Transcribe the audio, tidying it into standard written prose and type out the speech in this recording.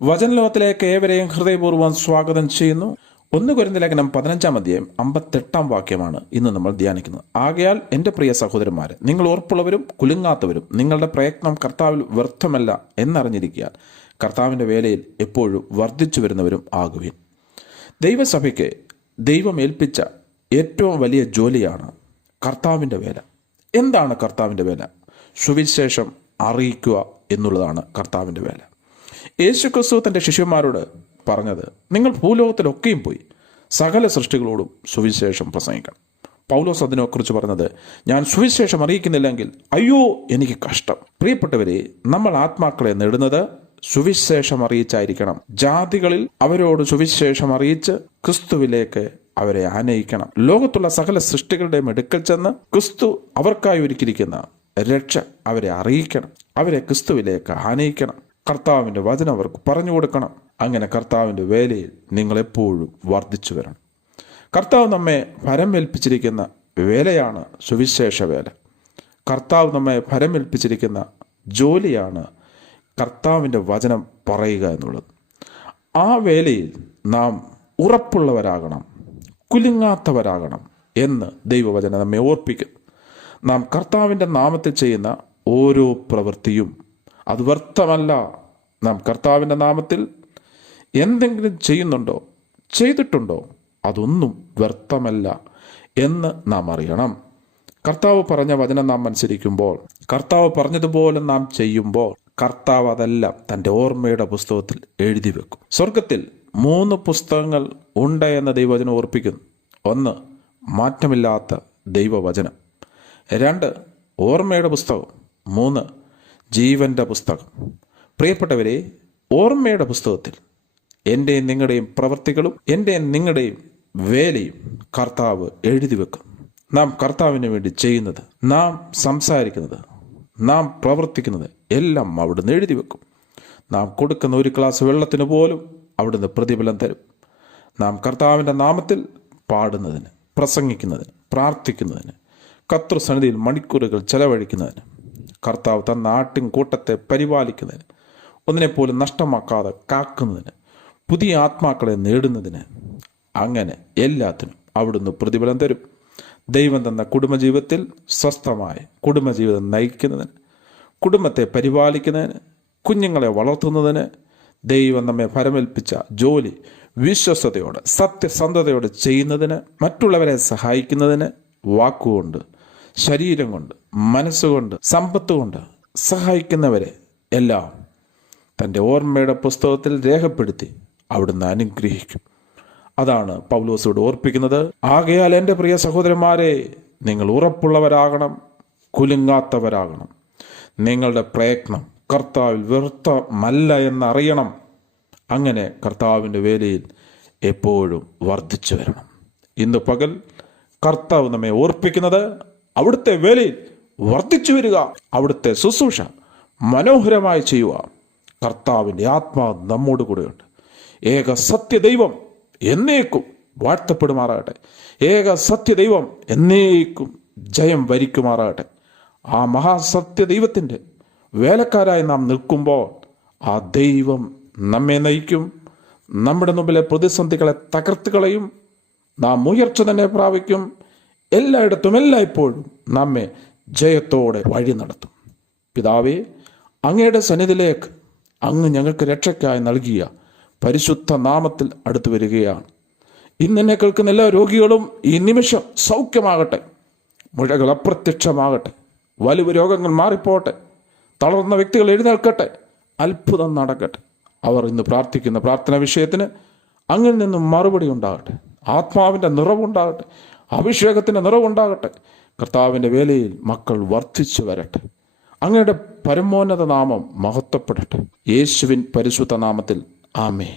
വചനലോകത്തിലേക്ക് ഏവരെയും ഹൃദയപൂർവ്വം സ്വാഗതം ചെയ്യുന്നു. 1 കൊരിന്ത്യർ ലേഖനം 15-ാം അധ്യായം 58-ാം വാക്യമാണ് ഇന്ന് നമ്മൾ ധ്യാനിക്കുന്നത്. ആകയാൽ എൻ്റെ പ്രിയ സഹോദരന്മാരെ, നിങ്ങൾ ഉറപ്പുള്ളവരും കുലുങ്ങാത്തവരും, നിങ്ങളുടെ പ്രയത്നം കർത്താവിൽ വ്യർത്ഥമല്ല എന്നറിഞ്ഞിരിക്കാൻ കർത്താവിൻ്റെ വേലയിൽ എപ്പോഴും വർദ്ധിച്ചു വരുന്നവരും ആകുവിൻ. ദൈവസഭയ്ക്ക് ദൈവം ഏൽപ്പിച്ച ഏറ്റവും വലിയ ജോലിയാണ് കർത്താവിൻ്റെ വേല. എന്താണ് കർത്താവിൻ്റെ വേല? സുവിശേഷം അറിയിക്കുക എന്നുള്ളതാണ് കർത്താവിൻ്റെ വേല. യേശുക്രിസ്തു തൻ്റെ ശിഷ്യന്മാരോട് പറഞ്ഞത്, നിങ്ങൾ ഭൂലോകത്തിലൊക്കെയും പോയി സകല സൃഷ്ടികളോടും സുവിശേഷം പ്രസംഗിക്കണം. പൗലോസ് അതിനെക്കുറിച്ച് പറഞ്ഞത്, ഞാൻ സുവിശേഷം അറിയിക്കുന്നില്ലെങ്കിൽ അയ്യോ എനിക്ക് കഷ്ടം. പ്രിയപ്പെട്ടവരെ, നമ്മൾ ആത്മാക്കളെ നേടുന്നത് സുവിശേഷം അറിയിച്ചായിരിക്കണം. ജാതികളിൽ അവരോട് സുവിശേഷം അറിയിച്ച് ക്രിസ്തുവിലേക്ക് അവരെ ആനയിക്കണം. ലോകത്തുള്ള സകല സൃഷ്ടികളുടെയും അടുക്കൽ ചെന്ന് ക്രിസ്തു അവർക്കായി ഒരുക്കിയിരിക്കുന്ന രക്ഷ അവരെ അറിയിക്കണം. അവരെ ക്രിസ്തുവിലേക്ക് ആനയിക്കണം. കർത്താവിൻ്റെ വചനം അവർക്ക് പറഞ്ഞു കൊടുക്കണം. അങ്ങനെ കർത്താവിൻ്റെ വേലയിൽ നിങ്ങളെപ്പോഴും വർദ്ധിച്ചു വരണം. കർത്താവ് നമ്മെ ഭരമേൽപ്പിച്ചിരിക്കുന്ന വേലയാണ് സുവിശേഷ വേല. കർത്താവ് നമ്മെ ഭരമേൽപ്പിച്ചിരിക്കുന്ന ജോലിയാണ് കർത്താവിൻ്റെ വചനം പറയുക എന്നുള്ളത്. ആ വേലയിൽ നാം ഉറപ്പുള്ളവരാകണം, കുലുങ്ങാത്തവരാകണം എന്ന് ദൈവവചനം നമ്മെ ഓർപ്പിക്കും. നാം കർത്താവിൻ്റെ നാമത്തിൽ ചെയ്യുന്ന ഓരോ പ്രവൃത്തിയും അത് വ്യർത്ഥമല്ല. നാം കർത്താവിൻ്റെ നാമത്തിൽ എന്തെങ്കിലും ചെയ്യുന്നുണ്ടോ, ചെയ്തിട്ടുണ്ടോ, അതൊന്നും വ്യർത്ഥമല്ല എന്ന് നാം അറിയണം. കർത്താവ് പറഞ്ഞ വചനം നാം അനുസരിക്കുമ്പോൾ, കർത്താവ് പറഞ്ഞതുപോലെ നാം ചെയ്യുമ്പോൾ, കർത്താവ് അതെല്ലാം തൻ്റെ ഓർമ്മയുടെ പുസ്തകത്തിൽ എഴുതി വെക്കും. സ്വർഗത്തിൽ 3 പുസ്തകങ്ങൾ ഉണ്ട് എന്ന് ദൈവവചനം ഓർപ്പിക്കുന്നു. 1 മാറ്റമില്ലാത്ത ദൈവവചനം, 2 ഓർമ്മയുടെ പുസ്തകം, 3 ജീവന്റെ പുസ്തകം. പ്രിയപ്പെട്ടവരെ, ഓർമ്മയുടെ പുസ്തകത്തിൽ എൻ്റെയും നിങ്ങളുടെയും പ്രവൃത്തികളും എൻ്റെയും നിങ്ങളുടെയും വേലയും കർത്താവ് എഴുതി വെക്കും. നാം കർത്താവിന് വേണ്ടി ചെയ്യുന്നത്, നാം സംസാരിക്കുന്നത്, നാം പ്രവർത്തിക്കുന്നത് എല്ലാം അവിടുന്ന് എഴുതി വെക്കും. നാം കൊടുക്കുന്ന ഒരു ഗ്ലാസ് വെള്ളത്തിന് പോലും അവിടുന്ന് പ്രതിഫലം തരും. നാം കർത്താവിൻ്റെ നാമത്തിൽ പാടുന്നതിന്, പ്രസംഗിക്കുന്നതിന്, പ്രാർത്ഥിക്കുന്നതിന്, കർത്തൃസന്നിധിയിൽ മണിക്കൂറുകൾ ചെലവഴിക്കുന്നതിന്, കർത്താവ് തന്ന ആട്ടിൻ കൂട്ടത്തെ പരിപാലിക്കുന്നതിന്, ഒന്നിനെപ്പോലും നഷ്ടമാക്കാതെ കാക്കുന്നതിന്, പുതിയ ആത്മാക്കളെ നേടുന്നതിന്, അങ്ങനെ എല്ലാത്തിനും അവിടുന്ന് പ്രതിഫലം തരും. ദൈവം തന്ന കുടുംബജീവിതത്തിൽ സ്വസ്ഥമായ കുടുംബജീവിതം നയിക്കുന്നതിന്, കുടുംബത്തെ പരിപാലിക്കുന്നതിന്, കുഞ്ഞുങ്ങളെ വളർത്തുന്നതിന്, ദൈവം നമ്മെ ഭരമേൽപ്പിച്ച ജോലി വിശ്വസ്തയോടെ സത്യസന്ധതയോടെ ചെയ്യുന്നതിന്, മറ്റുള്ളവരെ സഹായിക്കുന്നതിന്, വാക്കുകൊണ്ട്, ശരീരം കൊണ്ട്, മനസ്സുകൊണ്ട്, സമ്പത്ത് കൊണ്ട് സഹായിക്കുന്നവരെ എല്ലാം തൻ്റെ ഓർമ്മയുടെ പുസ്തകത്തിൽ രേഖപ്പെടുത്തി അവിടുന്ന് അനുഗ്രഹിക്കും. അതാണ് പൗലോസോട് ഓർപ്പിക്കുന്നത്. ആകയാൽ എൻ്റെ പ്രിയ സഹോദരന്മാരെ, നിങ്ങൾ ഉറപ്പുള്ളവരാകണം, കുലുങ്ങാത്തവരാകണം. നിങ്ങളുടെ പ്രയത്നം കർത്താവിൽ വ്യർത്ഥമല്ല എന്നറിയണം. അങ്ങനെ കർത്താവിൻ്റെ വേലയിൽ എപ്പോഴും വർദ്ധിച്ചു വരണം. ഇന്ന് പകൽ കർത്താവ് നമ്മെ ഓർപ്പിക്കുന്നത്, അവിടുത്തെ വേലയിൽ വർദ്ധിച്ചു വരിക, അവിടുത്തെ ശുശ്രൂഷ മനോഹരമായി ചെയ്യുക. കർത്താവിൻ്റെ ആത്മാവ് നമ്മോട് കൂടെയുണ്ട്. ഏക സത്യദൈവം എന്നേക്കും വാഴ്ത്തപ്പെടുമാറാകട്ടെ. ഏക സത്യദൈവം എന്നേക്കും ജയം വരിക്കുമാറാകട്ടെ. ആ മഹാസത്യദൈവത്തിൻ്റെ വേലക്കാരായി നാം നിൽക്കുമ്പോൾ ആ ദൈവം നമ്മെ നയിക്കും. നമ്മുടെ മുമ്പിലെ പ്രതിസന്ധികളെ തകർത്ത് കളയും. നാം ഉയർച്ച തന്നെ പ്രാപിക്കും. എല്ലായിടത്തും എല്ലായ്പ്പോഴും നമ്മെ ജയത്തോടെ വഴി നടത്തും. പിതാവേ, അങ്ങയുടെ സന്നിധിയിലേക്ക് അങ്ങ് ഞങ്ങൾക്ക് രക്ഷയ്ക്കായി നൽകിയ പരിശുദ്ധ നാമത്തിൽ അടുത്തു വരികയാണ്. ഇന്നെന്നെ കേൾക്കുന്ന എല്ലാ രോഗികളും ഈ നിമിഷം സൗഖ്യമാകട്ടെ. മുഴകൾ അപ്രത്യക്ഷമാകട്ടെ. വലിയ രോഗങ്ങൾ മാറിപ്പോട്ടെ. തളർന്ന വ്യക്തികൾ എഴുന്നേൽക്കട്ടെ. അത്ഭുതം നടക്കട്ടെ. അവർ ഇന്ന് പ്രാർത്ഥിക്കുന്ന പ്രാർത്ഥന വിഷയത്തിന് അങ്ങിൽ നിന്നും മറുപടി ഉണ്ടാകട്ടെ. ആത്മാവിൻ്റെ നിറവുണ്ടാകട്ടെ. അഭിഷേകത്തിൻ്റെ നിറവുണ്ടാകട്ടെ. കർത്താവിൻ്റെ വേലയിൽ മക്കൾ വർദ്ധിച്ചു വരട്ടെ. അങ്ങയുടെ പരമോന്നത നാമം മഹത്വപ്പെടട്ടെ. യേശുവിൻ പരിശുദ്ധ നാമത്തിൽ ആമേൻ.